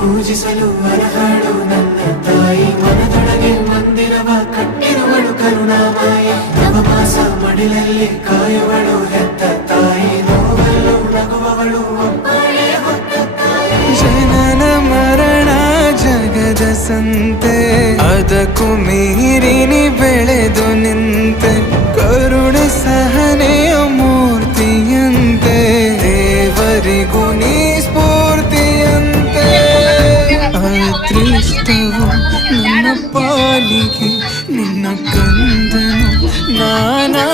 ಪೂಜಿಸಲು ಅರ್ಹಳು ನನ್ನ ತಾಯಿ. ಮನದೊಳಗೆ ಮಂದಿರವ ಕಟ್ಟಿರುವಳು ಕರುಣಾಮಾಯಿ. ನವಮಾಸ ಮಡಿಲಲ್ಲಿ ಕಾಯುವಳು ಹೆತ್ತ ತಾಯಿ. ನೋವಲ್ಲೂ ನಗುವವಳು ಒಬ್ಬಳೇ ಹೊತ್ತ ತಾಯಿ. ಜನನ ಮರಣ ಜಗದ ಸಂತೆ, ಅದಕ್ಕೂ ಮೀರಿನಿ ಬೆಳೆದು ನಿಂತೆ. ಕರುಣೆ ಸಹನೆಯ ಮೂರ್ತಿಯಂತೆ, ದೇವರಿಗೂ ನೀ ಸ್ಫೂರ್ತಿಯಂತೆ. ಅದೃಷ್ಟವು ನನ್ನ ಪಾಲಿಗೆ ನಿನ್ನ ಕಂದನು ನಾನಾ